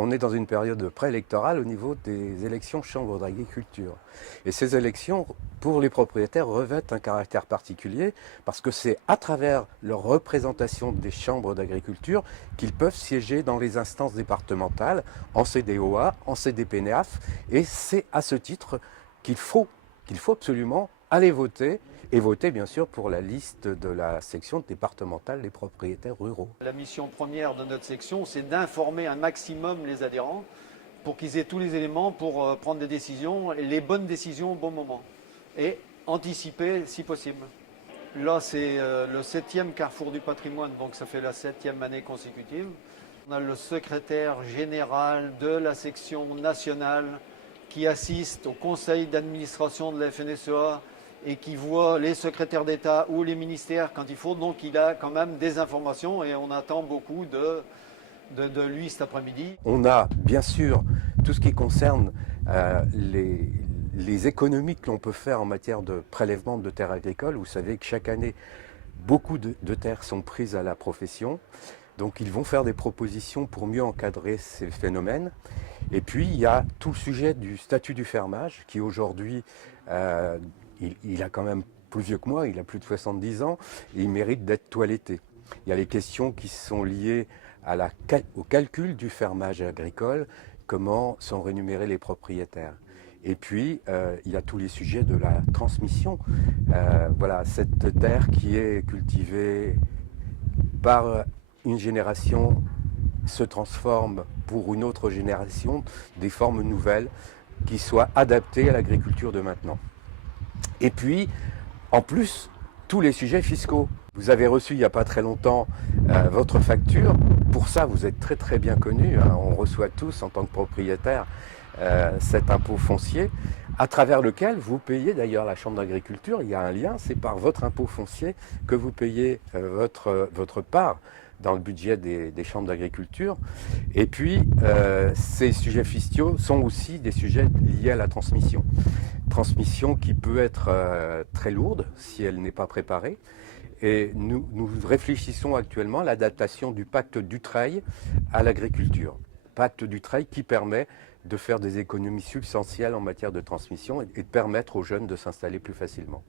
on est dans une période préélectorale au niveau des élections chambres d'agriculture. Et ces élections, pour les propriétaires, revêtent un caractère particulier parce que c'est à travers leur représentation des chambres d'agriculture qu'ils peuvent siéger dans les instances départementales, en CDOA, en CDPNEAF. Et c'est à ce titre qu'il faut absolument aller voter, et voter bien sûr pour la liste de la section départementale des propriétaires ruraux. La mission première de notre section, c'est d'informer un maximum les adhérents pour qu'ils aient tous les éléments pour prendre des décisions, et les bonnes décisions au bon moment, et anticiper si possible. Là, c'est le 7e Carrefour du patrimoine, donc ça fait la 7e année consécutive. On a le secrétaire général de la section nationale qui assiste au conseil d'administration de la FNSEA et qui voit les secrétaires d'État ou les ministères quand il faut. Donc il a quand même des informations et on attend beaucoup de lui cet après-midi. On a bien sûr tout ce qui concerne les économies que l'on peut faire en matière de prélèvement de terres agricoles. Vous savez que chaque année, beaucoup de terres sont prises à la profession. Donc ils vont faire des propositions pour mieux encadrer ces phénomènes. Et puis il y a tout le sujet du statut du fermage qui aujourd'hui, il a quand même plus vieux que moi, il a plus de 70 ans et il mérite d'être toiletté. Il y a les questions qui sont liées au calcul du fermage agricole, comment sont rémunérés les propriétaires. Et puis, il y a tous les sujets de la transmission. Voilà, cette terre qui est cultivée par une génération se transforme pour une autre génération des formes nouvelles qui soient adaptées à l'agriculture de maintenant. Et puis, en plus, tous les sujets fiscaux. Vous avez reçu il n'y a pas très longtemps votre facture. Pour ça, vous êtes très très bien connu. Hein. On reçoit tous en tant que propriétaire cet impôt foncier, à travers lequel vous payez d'ailleurs la Chambre d'agriculture. Il y a un lien, c'est par votre impôt foncier que vous payez votre part dans le budget des chambres d'agriculture. Et puis, ces sujets fiscaux sont aussi des sujets liés à la transmission. Transmission qui peut être très lourde si elle n'est pas préparée. Et nous réfléchissons actuellement à l'adaptation du pacte Dutreil à l'agriculture. Pacte Dutreil qui permet de faire des économies substantielles en matière de transmission et de permettre aux jeunes de s'installer plus facilement.